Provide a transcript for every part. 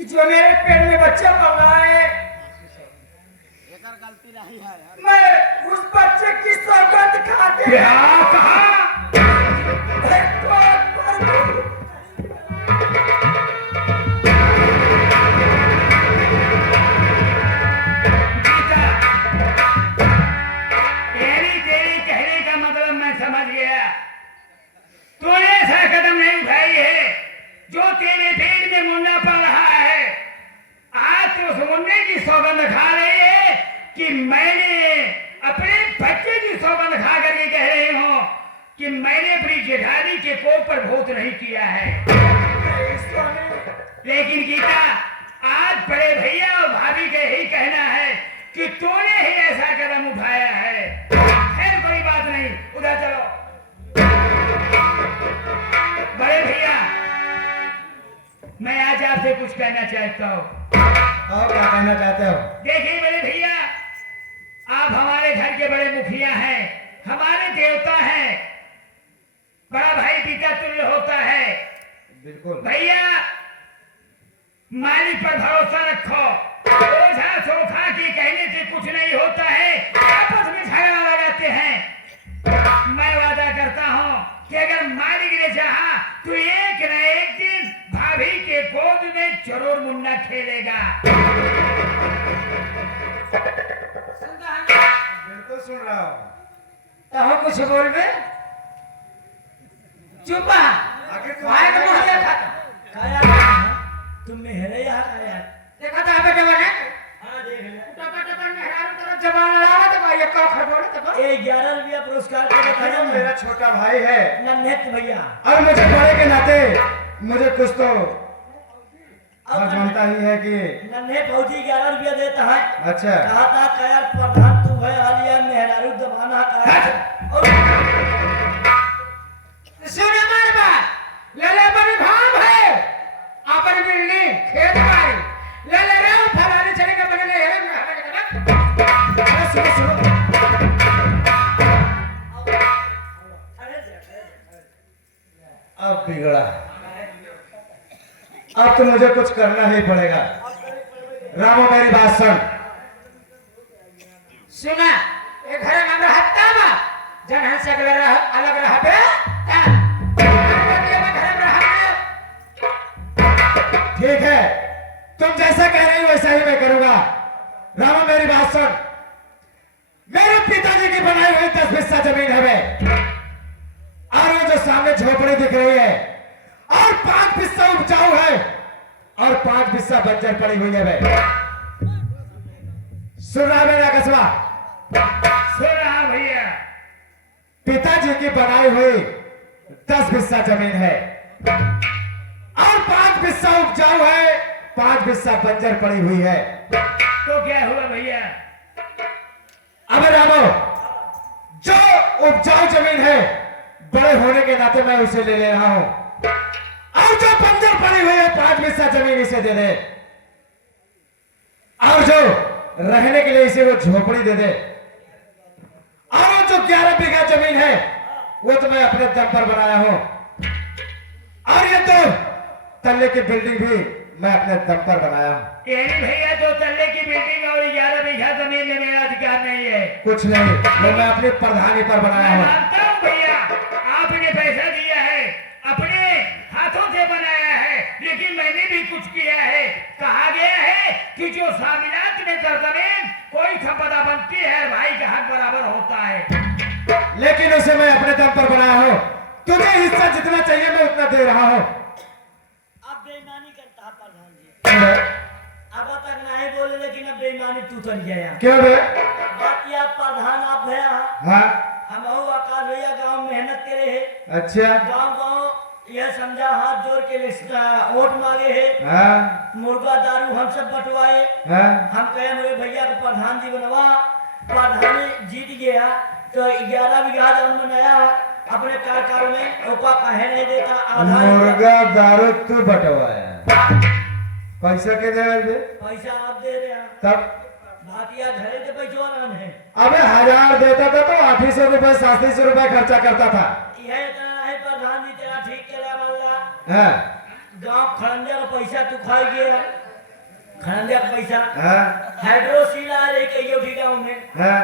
कि जो मेरे पेट में बच्चा पल रहा है गलती नहीं है यार। मैं उस बच्चे की सौगंध खा के क्या कहा? तेरी कहने का मतलब मैं समझ गया। तूने ऐसा कदम नहीं उठाई है जो तेरे पेट में मुन्ना पड़ रहा है। आज तो उस मुन्ने की सौगंध खा रही है कि मैंने अपने बच्चे की सौगंध खा करके कह रही हूँ कि मैंने अपनी जेठानी के कोप पर भूत नहीं किया है। लेकिन गीता, आज बड़े भैया और भाभी का यही कहना है कि तूने ही ऐसा कदम उठाया है। खैर कोई बात नहीं, उधर चलो। बड़े भैया, मैं आज आपसे कुछ कहना चाहता हूँ। और क्या कहना चाहते हो? देखिए बड़े भैया, आप हमारे घर के बड़े मुखिया हैं, हमारे देवता हैं, बड़ा भाई पिता तुल्य होता है। बिल्कुल भैया, मालिक पर भरोसा रखो। ओझा सोखा के कहने से कुछ नहीं होता है, आपस में झगड़ा लगाते हैं। मैं वादा करता हूँ कि अगर मालिक ने चाहा तो एक न एक दिन भाभी के गोद में जरूर मुन्ना खेलेगा। बिल्कुल सुन रहा हूँ। तो हम कुछ बोल बे चुप आखिर तुम भाई का मुंह देखा तुम मेरे यहाँ का यार। देखा था बेटे बने हाँ देख ले। टपा टपा मेहरारू तरफ जबान लड़ा तो भाई का खबर तो ये 11 रुपया पुरस्कार के लिए अरे खड़ा मेरा छोटा भाई है नन्हेत भैया। और मुझे बड़े के नाते मुझे कुछ तो फर्ज बनता ही है कि नन्हे फौजी 11 रुपया देता है। अच्छा कहा था का यार प्रधान तू है हालिया मेहरारू दबाना का सुने मार बा ले ले बड़ी भाव है अपन बिल्डिंग खेत बाड़ी ले ले रे फलाने चले के बने ले सुनो सुनो अब बिगड़ा। अब तो मुझे कुछ करना ही पड़ेगा। रामो मेरी बात सुन। सुना ये घर में हम रहता बा जन हंस अलग रह बे ठीक है, तुम जैसा कह रही हो वैसा ही मैं करूंगा। रामो मेरी बात सुन। मेरे पिताजी की बनाई हुई 10 हिस्सा जमीन है वे, और वो जो सामने झोपड़ी दिख रही है, और 5 हिस्सा उपजाऊ है और 5 हिस्सा बंजर पड़ी हुई है वे। सुन रहा मेरा कस्बा? सुन रहा भैया। पिताजी की बनाई हुई 10 हिस्सा जमीन है और 5 हिस्सा उपजाऊ है, 5 हिस्सा बंजर पड़ी हुई है। तो क्या हुआ भैया? अब रामो, जो उपजाऊ जमीन है बड़े होने के नाते मैं उसे ले ले रहा हूं, और जो बंजर पड़ी हुई है 5 हिस्सा जमीन इसे दे दे, और जो रहने के लिए इसे वो झोपड़ी दे दे, और वो जो 11 बीघा जमीन है वो तो मैं अपने दम पर बनाया हूं, और ये तो तल्ले की बिल्डिंग भी मैं अपने दम पर बनाया हूं। यानी भैया 2 तल्ले की बिल्डिंग और 11 बीघा जमीन में मेरा अधिकार नहीं है। कुछ नहीं, वो मैं अपनी प्रधानी पर बनाया मैं हूं। मानता हूँ भैया, आपने पैसा दिया है, अपने हाथों से बनाया है, लेकिन मैंने भी कुछ किया है। कहा गया है कि जो स्वामीनाथ में जमीन कोई संपदा बनती है भाई का हक बराबर होता है, लेकिन उसे मैं अपने दम पर बनाया हूं। तुझे हिस्सा जितना चाहिए मैं उतना दे रहा हूं। अब बेईमानी करता है प्रधान जी। अब तक नहीं बोले लेकिन अब बेईमानी तू कर गया। क्यों बे? बात यह प्रधान आप भैया हाँ हम आकाश भैया गांव मेहनत करे है। अच्छा गांव गांव यह समझा हाथ जोड़ के वोट मांगे है। हाँ मुर्गा दारू हम सब बंटवाए। हाँ हम कहे मेरे भैया को प्रधान जी बनवा, प्रधानी जीत गया तो 11 बीघा जमीन बनाया अपने कार्यकाल में। ओपा कहे नहीं देता आधा मुर्गा दारू तू बटवाया, पैसा के दे बे? पैसा आप दे रहे हैं। तब भाटिया घरे के पैसा ना है। अबे 1000 देता था तो 800 रुपए 700 रुपए खर्चा करता था। यह इतना है प्रधान जी तेरा ठीक करे वाला। हाँ गांव खड़ंजा का पैसा तू खाई गया। खरंजा का पैसा हाँ हाइड्रोसील आ रही कहियो भी गाँव में हाँ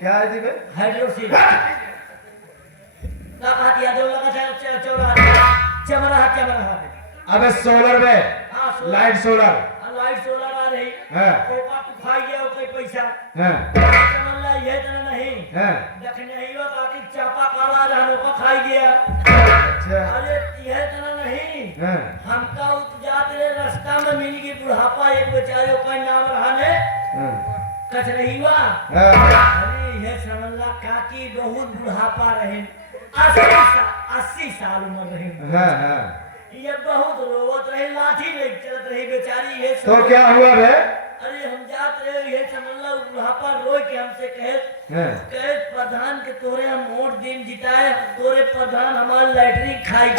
क्या है जी बे? हाइड्रोसील का कहती है दो लगा चौरा चमरा अबे सोलर में हाँ लाइट सोलर लाइट सोलर आ रही हाँ ओपा तू खाई गया कोई पैसा हाँ समझ ये तो नहीं हाँ देखने ही वो काकी चापा काला रहने को खाई गया अच्छा अरे यह तो नहीं हाँ हमका जाते रास्ता में मिल गई बुढ़ापा एक बेचारे का नाम रहने हाँ कचरहीवा हाँ अरे ये समझला काकी बहुत बुढ़ापा रहे 80 साल उम्र रहे हाँ हाँ ये बहुत रोवत रही लाठी ले चलत रही बेचारी ये तो क्या हुआ बे? अरे हम जात रहे ये समझला बुढ़ापा रोई के हमसे कहे प्रधान के तोरे हम वोट दिन जिताए तोरे प्रधान हमारे लैटरिन खाई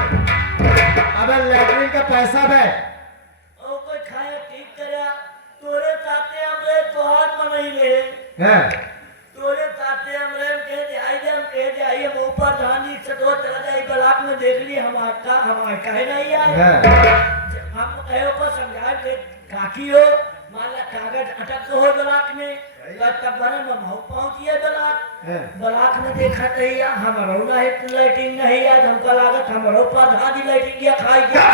अबे लैट्रिन का पैसा बे? ओ कोई खाया ठीक करे तोरे ताते हमरे तोहार मनई ले हाँ तोरे ताते हमरे कह दे आई हम ऊपर धानी चटो चला जाए ब्लॉक में देख ली हमार काहे नहीं आए हाँ हम कहो को समझा के काकी हो माला कागज अटक तो हो ब्लॉक में तब बने में पहुंचिए ब्लॉक में देखा तही हमारो ना लाइटिंग नहीं याद हमको लागत हमारो प्रधान ही लाइटिंग किया खाई गया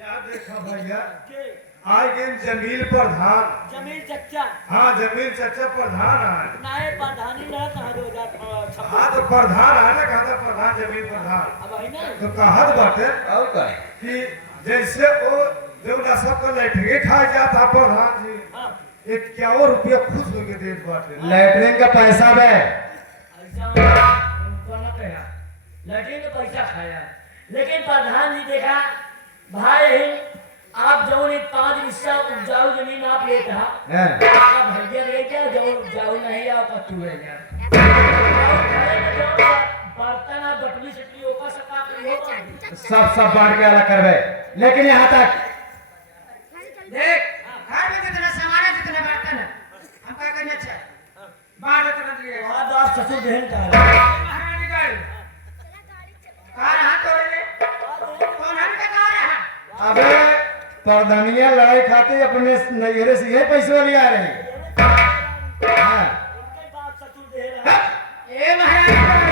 यार देखो भैया आज के जमील प्रधान जमीन चच्चा हाँ जमील चचा प्रधान है नाए प्रधानी ना कहा 2026 हाँ तो प्रधान है ना कहता प्रधान जमील प्रधान अब है ना तो कहत बाटे और का कि जैसे वो जो ना सबका लैट्रिन खा जाता प्रधान जी हां 51 रुपया खुश होके देत बाटे लैट्रिन का पैसा बे ऐसा कोना कहा लड़की ने पैसा खाया लेकिन प्रधान जी देखा भाई आप जो 5 हिस्सा उपजाऊ जमीन आप लेता हैं आप भैया ले क्या जो उपजाऊ नहीं आप तू ले जा बर्तन और बटवी सटवी ऊपर सका कर हो सब बांट के अलग करबे लेकिन यहाँ तक देख घर में जितना सामान है जितना बर्तन है हम क्या करना चाहिए बाहर तुरंत लिए वहां बाप ससुर बहन का महारानी गए कार हाथ तोड़ ले कौन हम का कार है अबे प्रधानिया लड़ाई खाते अपने नैहरे से यही पैसे लिया रहे हाँ उनके बाप ससुर बहन ए महारानी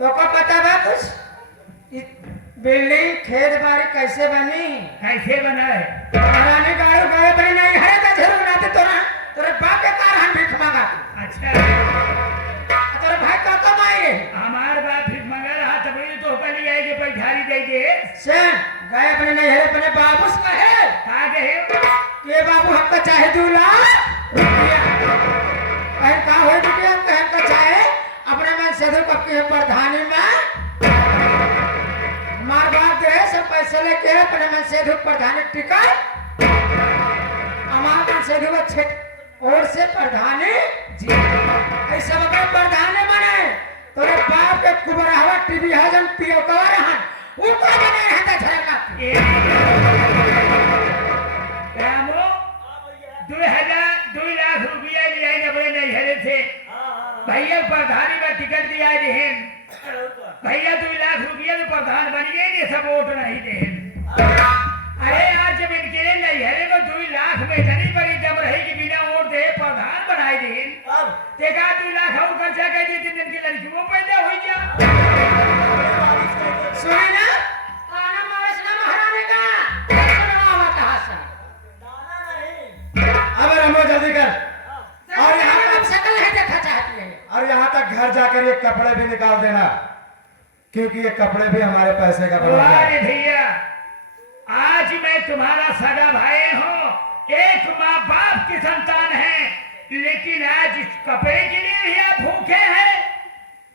तो को पता बा कुछ बिल्डिंग खेत बाड़ी कैसे बनी कैसे बना है महारानी गाड़ू गए पर नहीं हरे तो जरूर आते तोरे बाप के कार हम भीख मांगा अच्छा तोरे भाई का कमाए हमार बात फिर मंगा रहा तब तो कल आई के पैठारी दे के से गए अपने नहीं हरे अपने बाबू से कहे का कहे के बाबू हमका चाहे 2 लाख रुपया कहे का हो रुपया हम कहे हमका चाहे अपने मन से दो के प्रधानी में मार बाप दे सब पैसे लेके अपने मन से दो प्रधानी टिकट हमारे मन से दो अच्छे और से प्रधानी जी ऐसा बगैर प्रधानी बने तोरे बाप के कुबरावा टीवी हजम पियो कर हन ऊपर बने रहता झरका रामो 2 लाख रुपया लिया अपने नैहरे से भैया प्रधानी में टिकट दिया देहन भैया 2 लाख रुपया तो प्रधान बन गए ये सब वोट नहीं देहन अरे आज जब इनके नैहरे में 2 लाख में इतनी बड़ी जम रही कि बिना वोट दे प्रधान बनाए देहन अब देखा 2 लाख और खर्चा कर दिए दिन की लड़कियों पैदा हुई क्या सुने ना काना मारे से ना महारानी का सुनावा कहां से दाना नहीं अब रमो जल्दी कर और यहाँ पर शकल नहीं देखा चाहती है और यहाँ तक घर जाकर ये कपड़े भी निकाल देना क्योंकि ये कपड़े भी हमारे पैसे का बना है अरे भैया आज मैं तुम्हारा सगा भाई हूँ एक माँ बाप की संतान है लेकिन आज इस कपड़े के लिए भी आप भूखे हैं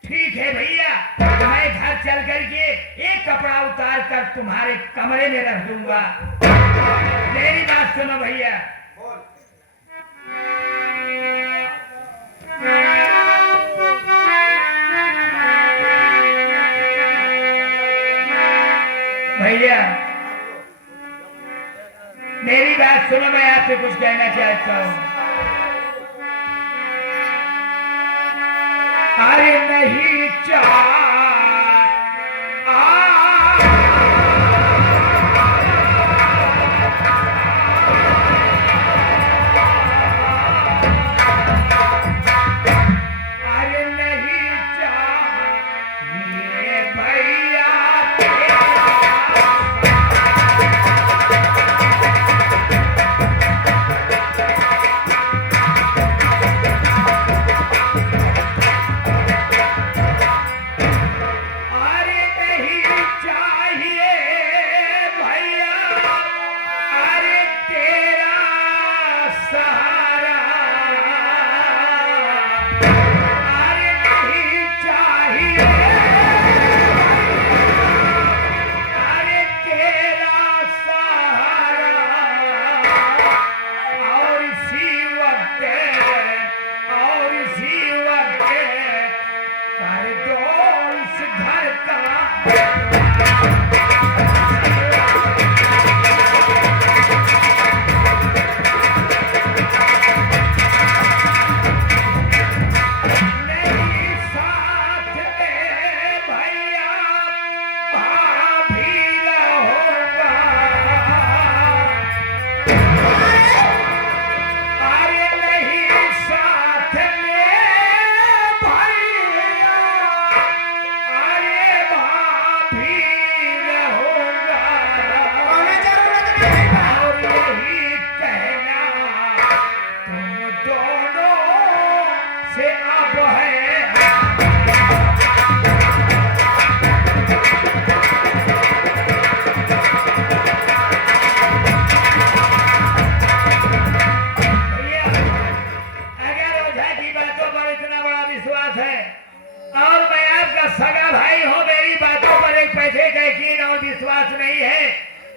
ठीक है भैया मैं घर चल करके एक कपड़ा उतार कर तुम्हारे कमरे में रख दूंगा मेरी बात सुनो भैया भैया मेरी बात सुनो मैं आपसे कुछ कहना चाहता हूँ अरे नहीं चाह अरे नहीं चाहिए भैया तेरा अरे नहीं चाहिए भैया अरे तेरा सहारा अरे नहीं चाहिए अरे तेरा सहारा और इसी वक्त कर दो इस घर का नहीं साथ में भैया भाभी होगा अरे नहीं साथ में भैया अरे भाभी होगा हमें जरूरत नहीं बा। और यही कहना तुम दोनों से अब है भैया अगर ओझा की बातों पर इतना बड़ा विश्वास है और मैं आपका सगा भाई हूँ मेरी बातों पर एक पैसे का यकीन और विश्वास नहीं है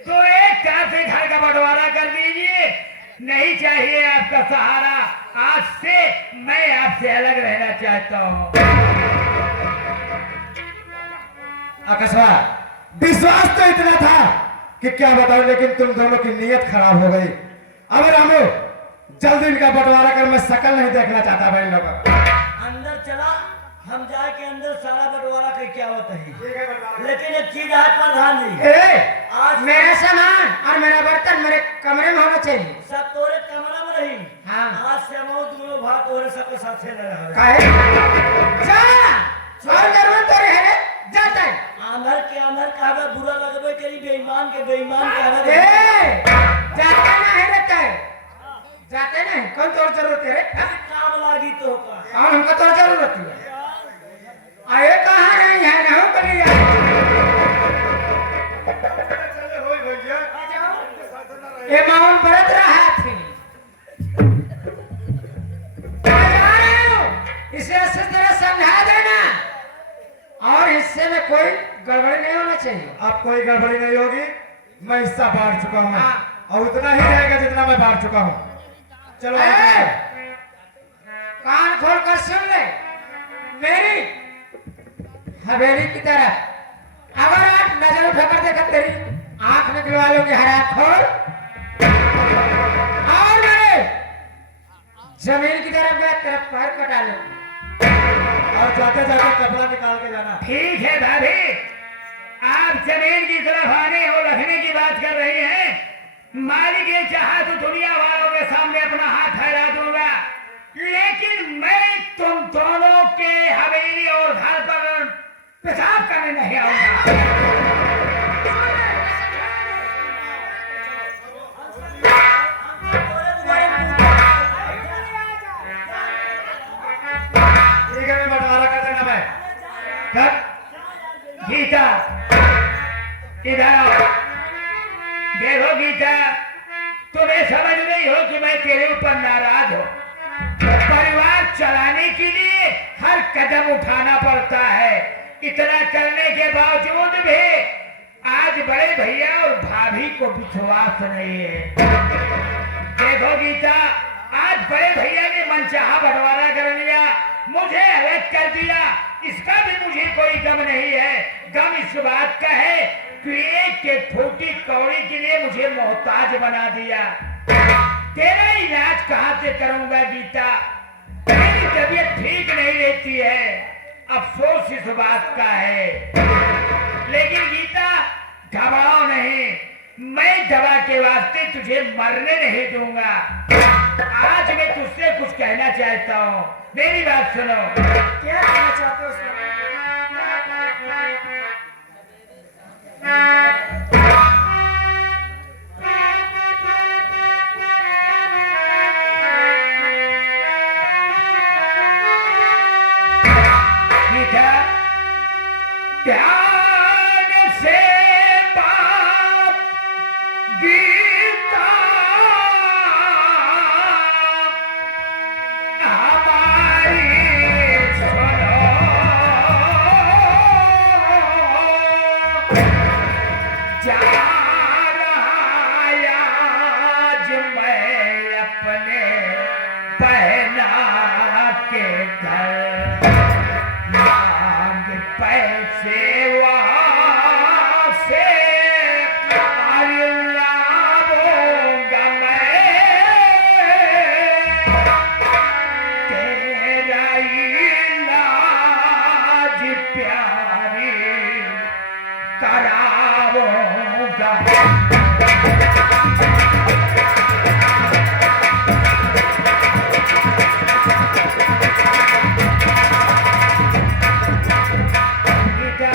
तो एक कार से घर का बंटवारा कर दीजिए नहीं चाहिए आपका सहारा आज से मैं आपसे अलग रहना चाहता हूँ आकाशवा विश्वास तो इतना था कि क्या बताऊं, लेकिन तुम दोनों की नीयत खराब हो गई। अब रामू जल्दी इनका बंटवारा कर, मैं शकल नहीं देखना चाहता भाई लोगों का। अंदर चला हम जाके अंदर सारा बंटवारा कर क्या होता है ठीक है बंटवारा। लेकिन एक चीज है प्रधान जी आज मेरे सामान और मेरा बर्तन मेरे कमरे में होना चाहिए। सब तोरे कमरा में रही हाँ। आज से हम दोनों भाग तोरे सबके साथ रहा काहे? जा और जरूरत तो रहे जाता है। आंधर के आंधर कहवे बुरा लगबे करी बेईमान के कहवे ए जाते नहीं रहता है, जाते नहीं कौन तोर जरूरत है रे? हाँ? काम लागी तो का और हमको तोर जरूरत है। आए कहाँ नहीं है ना हम कभी ये माहौल बरत रहा थी जा रहे हो इसे अच्छी तरह समझा देना और हिस्से में कोई गड़बड़ी नहीं होना चाहिए। अब कोई गड़बड़ी नहीं होगी, मैं हिस्सा बांट चुका हूँ हाँ। और उतना ही रहेगा जितना मैं बांट चुका हूँ। चलो ए, कान खोल कर सुन ले मेरी हवेली की तरफ। अगर आज नजर उठाकर देखा तेरी आंख निकलवा लूंगी हरा खोल और मेरे जमीन की तरफ गया तेरा पैर कटा लूंगी। और जाते जाते कपड़ा निकाल के जाना। ठीक है भाभी आप जमीन की तरफ आने और रखने की बात कर रही हैं मालिक ये चाहा तो दुनिया वालों के सामने अपना हाथ फैला दूंगा लेकिन मैं तुम दोनों के हवेली और घर पर पेशाब करने नहीं आऊंगा। ठीक है, मैं बंटवारा कर देना मैं। गीता इधर आओ। देखो गीता तुम्हें समझ नहीं हो कि मैं तेरे ऊपर नाराज हूँ। परिवार चलाने के लिए हर कदम उठाना पड़ता है। इतना करने के बावजूद भी आज बड़े भैया और भाभी को विश्वास नहीं है। देखो गीता आज बड़े भैया ने मनचाहा बंटवारा कर लिया, मुझे अलग कर दिया, इसका भी मुझे कोई गम नहीं है। गम इस बात का है कि एक के छोटी कौड़ी के लिए मुझे मोहताज बना दिया। तेरा इलाज कहाँ से करूंगा गीता? मेरी तबीयत ठीक नहीं रहती है, अफसोस इस बात का है। लेकिन गीता घबराओ नहीं, मैं दवा के वास्ते तुझे मरने नहीं दूंगा। आज मैं तुझसे कुछ कहना चाहता हूँ, मेरी बात सुनो। क्या कहना चाहते हो स्वामी? गीता, ध्यान से बात गीता हमारी सुनो। जा रहा आज मैं अपने बहना के घर, मांग पैसे वहाँ से लाऊंगा मैं, तेरा इलाज प्यारी कराऊंगा। बेटा,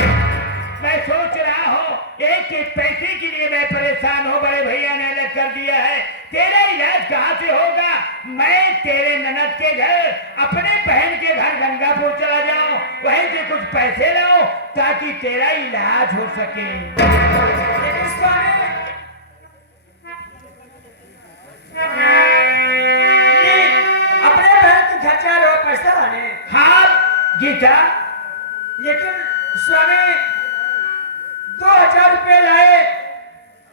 मैं सोच रहा हूँ एक एक पैसे के लिए मैं परेशान हूँ, बड़े भैया ने अलग कर दिया है। तेरा इलाज कहाँ से होगा? मैं तेरे ननद के घर, अपने बहन के घर गंगापुर चला जाऊं, वहीं से कुछ पैसे लाऊं ताकि तेरा इलाज हो सके। लेकिन स्वामी, ये अपने बहन के घर जा रहे हो पैसा लाने? हाँ गीता, लेकिन स्वामी 2000 रुपये लाए,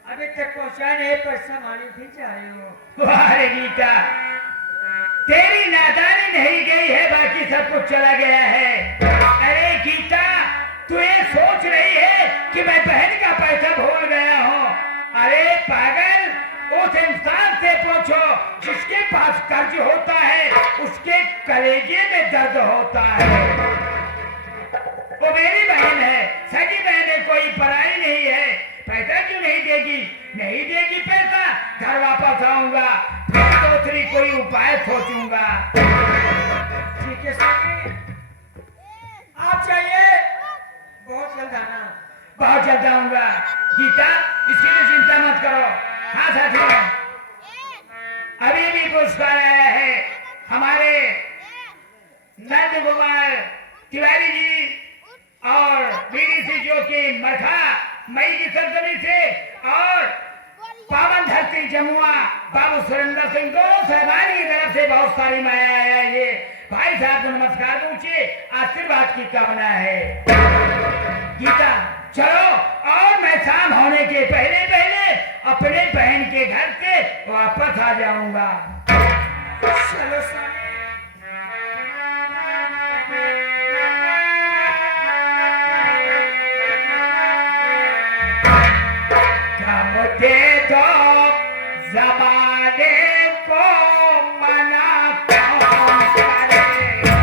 अभी तक पहुंचाए नहीं, पैसा मांगने फिर जा रहे हो। अरे गीता, तेरी नादानी नहीं गई है, बाकी सब कुछ चला गया है। अरे गीता, तू ये सोच रही है कि मैं बहन का पैसा भूल गया हूँ। अरे पागल, उस इंसान से पूछो जिसके पास कर्ज होता है, उसके कलेजे में दर्द होता है। वो मेरी बहन है, सगी बहन है, कोई पराई नहीं है। पैसा क्यों नहीं देगी? नहीं देगी पैसा, घर वापस आऊंगा, फिर दूसरी कोई उपाय सोचूंगा। ठीक है स्वामी, आप जाइए, बहुत जल्द आना। बहुत जल्द आऊंगा। गीता, इसकी भी चिंता मत करो। हाँ साथियों, अभी भी पुरस्कार आया है हमारे नंद कुमार तिवारी जी और बीडीसी ज्योति मरखा मई की सरजमी से, और पावन धरती जमुआ बाबू सुरेंद्र सिंह, दोनों सहबानी की तरफ से बहुत सारी माया है। ये भाई साहब को नमस्कार पूछिए, आशीर्वाद की कामना है। गीता चलो, और मैं शाम होने के पहले पहले अपने बहन के घर से वापस आ जाऊंगा। चलो स्वामी। कम दे दो जमाने को, मना कौन करेगा।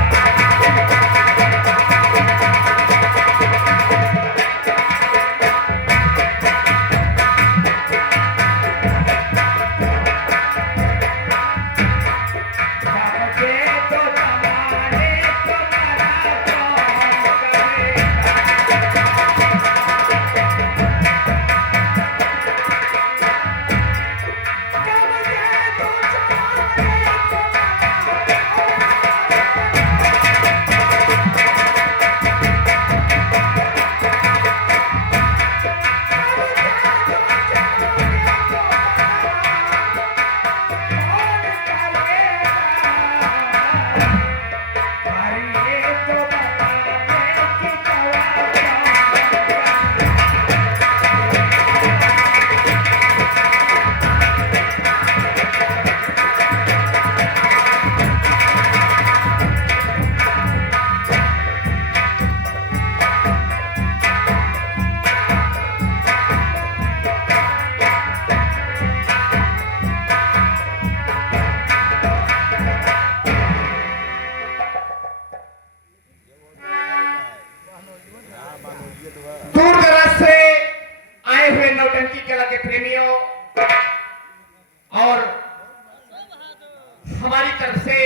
हमारी तरफ से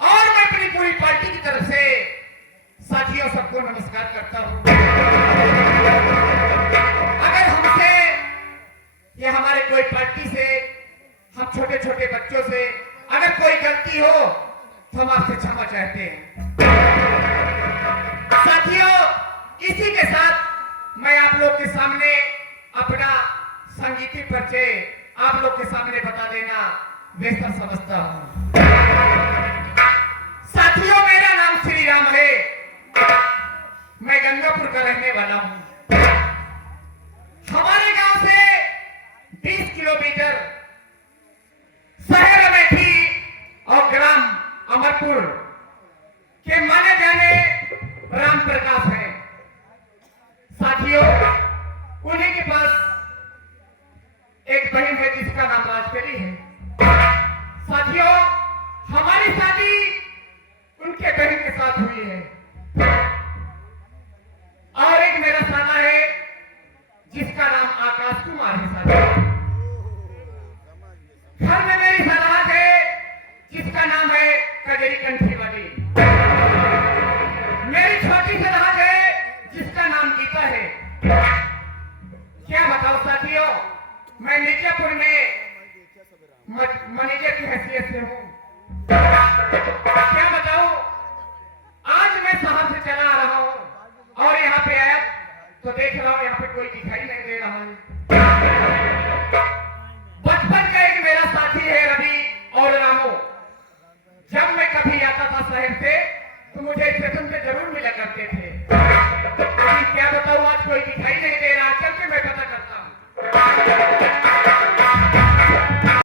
और मैं अपनी पूरी पार्टी की तरफ से साथियों सबको नमस्कार करता हूं। अगर हमसे या हमारे कोई पार्टी से, हम छोटे छोटे बच्चों से अगर कोई गलती हो तो हम आपसे क्षमा चाहते हैं। साथियों, इसी के साथ मैं आप लोग के सामने अपना संगीतीय परिचय आप लोग के सामने बता देना बेहतर समझता हूं। साथियों, मेरा नाम श्री राम है। मैं गंगापुर का रहने वाला हूं। हमारे गांव से 20 किलोमीटर शहर अमेठी और ग्राम अमरपुर के माने जाने राम प्रकाश है। साथियों, उन्हीं के पास एक बहन है जिसका नाम राजकली है। साथियों, हमारी शादी उनके बहन के साथ हुई है। और एक मेरा साला है जिसका नाम आकाश कुमार है। साथियों, घर में मेरी साला है जिसका नाम है कजरी कंठी वाली। मेरी छोटी साला है जिसका नाम गीता है। क्या बताओ साथियों, मैं मिर्जापुर में मैनेजर की हैसियत से हूँ। क्या बताऊं, आज मैं शहर से चला आ रहा हूँ और यहाँ पे आया तो देख रहा हूँ यहाँ पे कोई दिखाई नहीं दे रहा है।